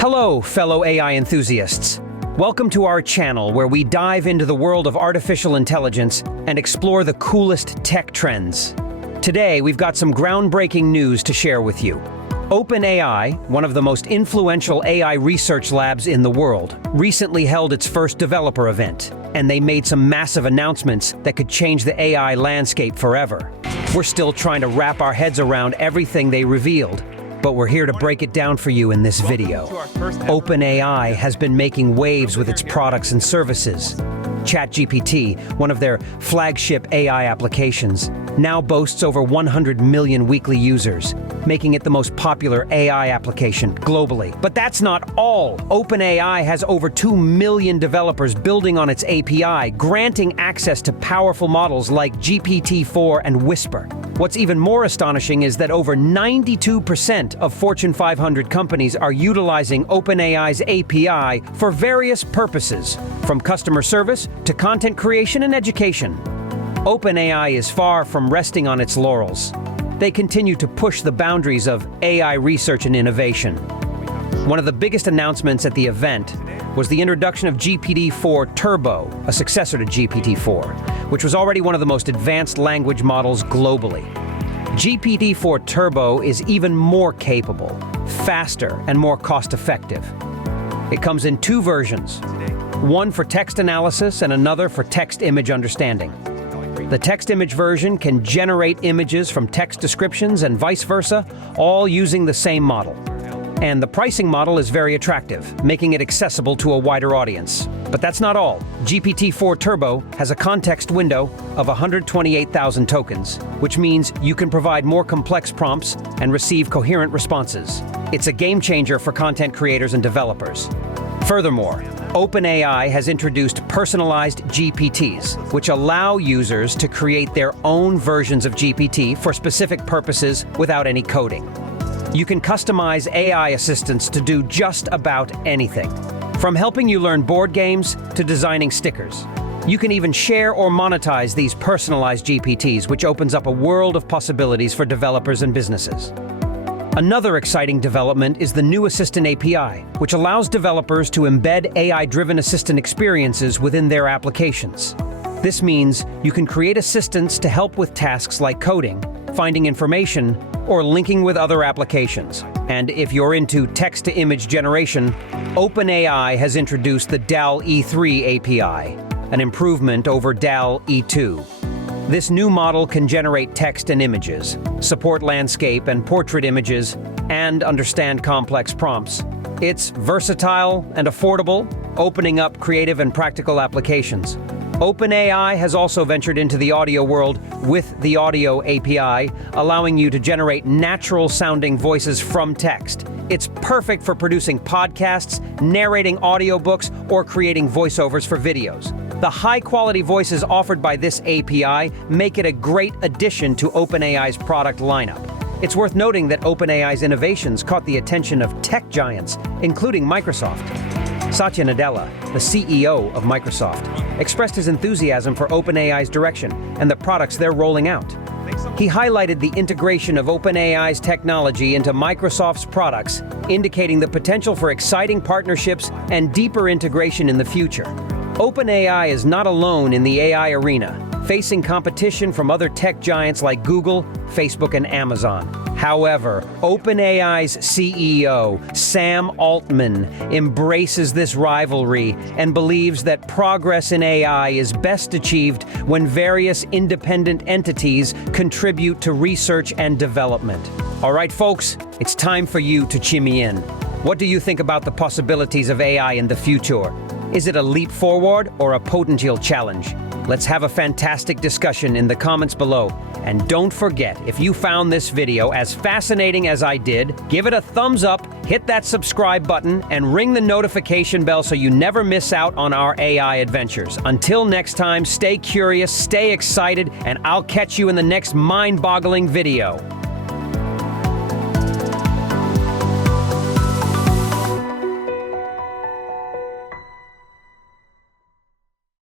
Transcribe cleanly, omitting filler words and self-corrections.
Hello, fellow AI enthusiasts. Welcome to our channel where we dive into the world of artificial intelligence and explore the coolest tech trends. Today, we've got some groundbreaking news to share with you. OpenAI, one of the most influential AI research labs in the world, recently held its first developer event, and they made some massive announcements that could change the AI landscape forever. We're still trying to wrap our heads around everything they revealed, but we're here to break it down for you in this video. OpenAI has been making waves with its products and services. ChatGPT, one of their flagship AI applications, now boasts over 100 million weekly users, making it the most popular AI application globally. But that's not all. OpenAI has over 2 million developers building on its API, granting access to powerful models like GPT-4 and Whisper. What's even more astonishing is that over 92% of Fortune 500 companies are utilizing OpenAI's API for various purposes, from customer service to content creation and education. OpenAI is far from resting on its laurels. They continue to push the boundaries of AI research and innovation. One of the biggest announcements at the event was the introduction of GPT-4 Turbo, a successor to GPT-4, which was already one of the most advanced language models globally. GPT-4 Turbo is even more capable, faster, and more cost-effective. It comes in 2 versions, one for text analysis and another for text-image understanding. The text-image version can generate images from text descriptions and vice versa, all using the same model. And the pricing model is very attractive, making it accessible to a wider audience. But that's not all. GPT-4 Turbo has a context window of 128,000 tokens, which means you can provide more complex prompts and receive coherent responses. It's a game changer for content creators and developers. Furthermore, OpenAI has introduced personalized GPTs, which allow users to create their own versions of GPT for specific purposes without any coding. You can customize AI assistants to do just about anything, from helping you learn board games to designing stickers. You can even share or monetize these personalized GPTs, which opens up a world of possibilities for developers and businesses. Another exciting development is the new Assistant API, which allows developers to embed AI-driven assistant experiences within their applications. This means you can create assistants to help with tasks like coding, finding information, or linking with other applications. And if you're into text-to-image generation, OpenAI has introduced the DALL-E3 API, an improvement over DALL-E2. This new model can generate text and images, support landscape and portrait images, and understand complex prompts. It's versatile and affordable, opening up creative and practical applications. OpenAI has also ventured into the audio world with the Audio API, allowing you to generate natural-sounding voices from text. It's perfect for producing podcasts, narrating audiobooks, or creating voiceovers for videos. The high-quality voices offered by this API make it a great addition to OpenAI's product lineup. It's worth noting that OpenAI's innovations caught the attention of tech giants, including Microsoft. Satya Nadella, the CEO of Microsoft, expressed his enthusiasm for OpenAI's direction and the products they're rolling out. He highlighted the integration of OpenAI's technology into Microsoft's products, indicating the potential for exciting partnerships and deeper integration in the future. OpenAI is not alone in the AI arena, facing competition from other tech giants like Google, Facebook, and Amazon. However, OpenAI's CEO, Sam Altman, embraces this rivalry and believes that progress in AI is best achieved when various independent entities contribute to research and development. All right, folks, it's time for you to chime in. What do you think about the possibilities of AI in the future? Is it a leap forward or a potential challenge? Let's have a fantastic discussion in the comments below. And don't forget, if you found this video as fascinating as I did, give it a thumbs up, hit that subscribe button, and ring the notification bell so you never miss out on our AI adventures. Until next time, stay curious, stay excited, and I'll catch you in the next mind-boggling video.